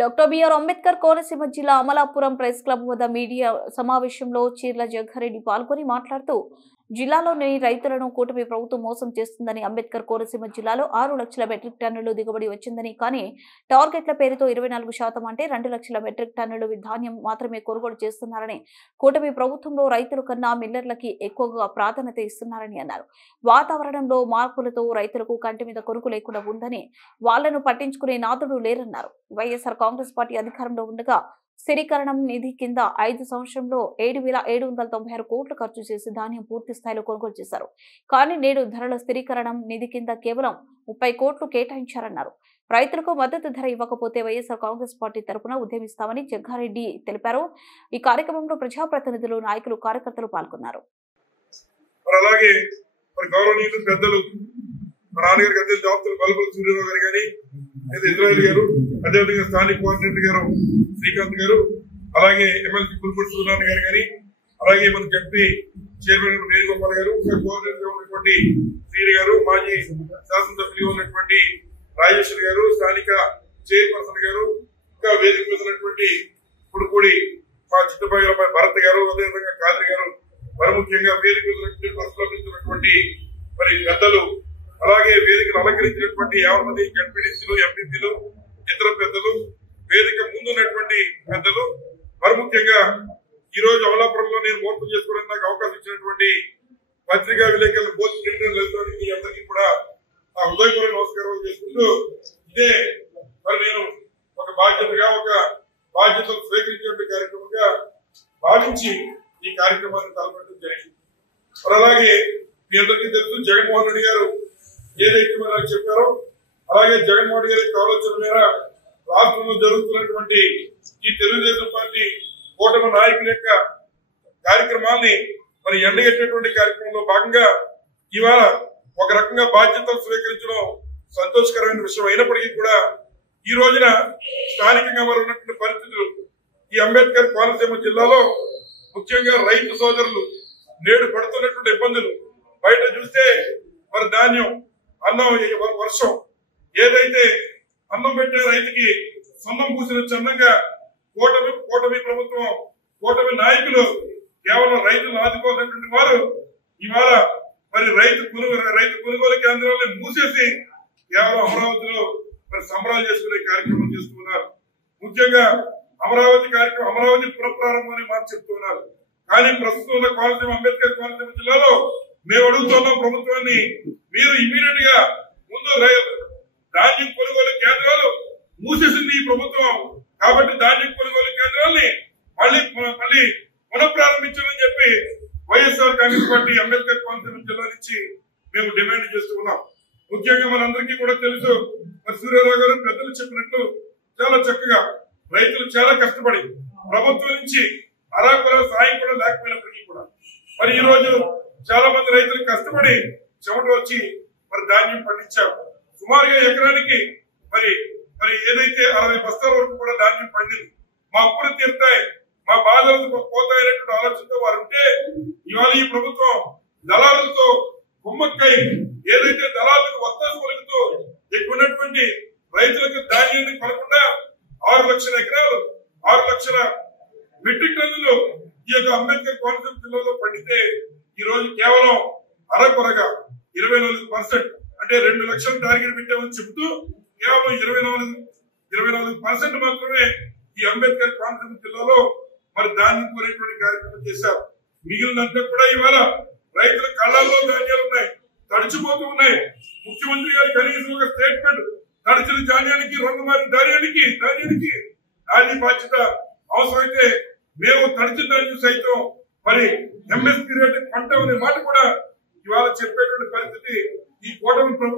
Doctor BR Ambedkar Konaseema జిల్లా Amalapuram press club వద్ద media సమావేశంలో చీర్ల జగ్గారెడ్డి పాల్గొని మాట్లాడుతూ జిల్లాలోని రైతులను కూటమి ప్రభుత్వం మోసం చేస్తుందని, అంబేద్కర్ కోనసీమ జిల్లాలో 6 లక్షల మెట్రిక్ టన్నులు దిగుబడి వచ్చిందని, కానీ టార్గెట్ల పేరుతో 24% అంటే 2 లక్షల మెట్రిక్ టన్నులు ధాన్యం మాత్రమే కొనుగోలు చేస్తున్నారని, కూటమి ప్రభుత్వంలో రైతుల కన్నా మిల్లర్లకి ఎక్కువగా ప్రాధాన్యత ఇస్తున్నారని అన్నారు. వాతావరణంలో మార్పులతో రైతులకు కంటి మీద కొనుకు లేకుండా ఉందని, వాళ్లను పట్టించుకునే నాదుడు లేరన్నారు. వైఎస్ఆర్ కాంగ్రెస్ పార్టీ అధికారంలో ఉండగా స్థిరీకరణ నిధి కింద 5 సంవత్సరంలో 7,796 కోట్లు ఖర్చు చేసి ధాన్యం పూర్తి స్థాయిలో కొనుగోలు చేశారు. కానీ నేడు ధరల స్థిరీకరణ నిధి కింద కేవలం 30 కోట్లు కేటాయించారన్నారు. రైతులకు మద్దతు ధర ఇవ్వకపోతే వైఎస్ఆర్ కాంగ్రెస్ పార్టీ తరపున ఉద్యమిస్తామని జగ్గారెడ్డి తెలిపారు. ఈ కార్యక్రమంలో ప్రజాప్రతినిధులు, నాయకులు, కార్యకర్తలు పాల్గొన్నారు. ఇజ్రాయెల్ గారు, అదేవిధంగా స్థానిక కోఆర్డినేటర్ గారు శ్రీకాంత్ గారు, అలాగే ఎమ్మెల్సీ పుల్పూడి సూర్యనారాయణ గారు కానీ, అలాగే మన జడ్పీ చైర్మన్ వేణుగోపాల్ గారు, కోఆర్డినేటర్ గా ఉన్నటువంటి శ్రీ గారు, మాజీ శాసనసభ్యులు ఉన్నటువంటి రాజేశ్వర్ గారు, స్థానిక చైర్పర్సన్ గారు, ఇంకా వేదిక మీద ఉన్నటువంటి పుడుపూడి మా చిత్తపల్లి భరత్ గారు, అదేవిధంగా కాదరి గారు, మరి ముఖ్యంగా వేదిక మీద ఉన్నటువంటి మరి పెద్దలు, అలాగే వేదికను అలంకరించినటువంటి 50 మంది జడ్పీటీసీలు, ఎంపీలు, ఇతర పెద్దలు, వేదిక ముందున్నటువంటి పెద్దలు, మరి ముఖ్యంగా ఈ రోజు అమలాపురంలో నేను ఓటు చేసుకోవడానికి నాకు అవకాశం ఇచ్చినటువంటి పత్రికా విలేకరులు మీ అందరికీ కూడా ఆ హృదయపూర్వక నమస్కారం చేసుకుంటూ, ఇదే మరి నేను ఒక బాధ్యతలు స్వీకరించే కార్యక్రమంగా భావించి ఈ కార్యక్రమాన్ని తలపెట్టడం జరిగింది. మరి అలాగే మీ అందరికీ తెలుసు, జగన్మోహన్ రెడ్డి గారు ఏదైతే మనం చెప్పారో అలాగే జగన్మోహన్ రెడ్డి గారి ఆలోచన మేర రాష్ట్రంలో జరుగుతున్నటువంటి ఈ తెలుగుదేశం పార్టీ కూటమి నాయకుల యొక్క కార్యక్రమాన్ని మరి ఎండగట్టేటువంటి కార్యక్రమంలో భాగంగా ఇవాళ ఒక రకంగా బాధ్యతలు స్వీకరించడం సంతోషకరమైన విషయం అయినప్పటికీ కూడా ఈ రోజున స్థానికంగా మరి ఉన్నటువంటి పరిస్థితులు ఈ అంబేద్కర్ కోనసీమ జిల్లాలో ముఖ్యంగా రైతు సోదరులు నేడు పడుతున్నటువంటి ఇబ్బందులు బయట చూస్తే మరి ధాన్యం, అన్నం, వర్షం, ఏదైతే అన్నం పెట్టే రైతుకి సొన్నం పూసిన చందంగా కూటమి ప్రభుత్వం, కూటమి నాయకులు కేవలం రైతులను ఆదుకోవాల్సినటువంటి వారు ఇవాళ మరి రైతు కొనుగోలు కేంద్రాలను మూసేసి కేవలం అమరావతిలో మరి సంబరాలు చేసుకునే కార్యక్రమం చేస్తున్నారు. ముఖ్యంగా అమరావతి పునఃప్రారంభం అని మాట చెప్తున్నారు. కానీ ప్రస్తుతం కోనసీమ అంబేద్కర్ కోనసీమ జిల్లాలో మేము అడుగుతున్నాం ప్రభుత్వాన్ని, మీరు ఇమీడియట్ గా ముందు ధాన్యం కొనుగోలు కేంద్రాలు మూసేసింది ఈ ప్రభుత్వం, కాబట్టి ధాన్యం కొనుగోలు కేంద్రాలని మళ్ళీ పునఃప్రారంభించాలని చెప్పి వైఎస్ఆర్ కాంగ్రెస్ పార్టీ అంబేద్కర్ కోనసీమ జిల్లా నుంచి మేము డిమాండ్ చేస్తూ ఉన్నాం. ముఖ్యంగా మనందరికీ కూడా తెలుసు, మరి సూర్యారావు గారు పెద్దలు చెప్పినట్లు చాలా చక్కగా రైతులు చాలా కష్టపడి ప్రభుత్వం నుంచి అరాకుర సాయం కూడా లేకపోయినప్పటికీ కూడా మరి ఈ రోజు చాలా మంది రైతులు కష్టపడి చెమట వచ్చి మరి ధాన్యం పండించారు. సుమారుగా ఎకరానికి మరి ఏదైతే 60 బస్తాల వరకు కూడా ధాన్యం పండింది. మా అప్పులు తీరుతాయి, మా బాధలు పోతాయనేటువంటి ఆలోచనతో వారు ఉంటే ఇవాళ ఈ ప్రభుత్వం దళారులతో కుమ్మక్కై ఏదైతే దళారులకు వత్తాసు పలుకుతూ ఇక్కడ ఉన్నటువంటి రైతులకు ధాన్యాన్ని కొనకుండా 6 లక్షల ఎకరాలు 6 లక్షల మెట్రిక్ టన్నులు ఈ యొక్క అంబేద్కర్ కోనసీమ జిల్లాలో పండితే ఈ రోజు కేవలం అరకొరగా 24% అంటే 2 లక్షల టార్గెట్ పెట్టామని చెబుతూ కేవలం 24% మాత్రమే ఈ అంబేద్కర్ కోనసీమ జిల్లాలో మరి ధాన్యం కొనేటువంటి కార్యక్రమం చేశారు. మిగిలినంతా కూడా ఇవాళ రైతుల కళ్ళల్లో ధాన్యాలు ఉన్నాయి, తడిచిపోతూ ఉన్నాయి. ముఖ్యమంత్రి గారు కనీసం ఒక స్టేట్మెంట్, తడిచిన ధాన్యానికి 2 మారి ధాన్యానికి నాది బాధ్యత, అవసరమైతే మేము తడిచిన ధాన్యం సైతం మరి ఎంఎస్పీ రేటు కొంటామనే మాట కూడా ఇవాళ చెప్పేటువంటి పరిస్థితి ఈ కూటమి ప్రభుత్వం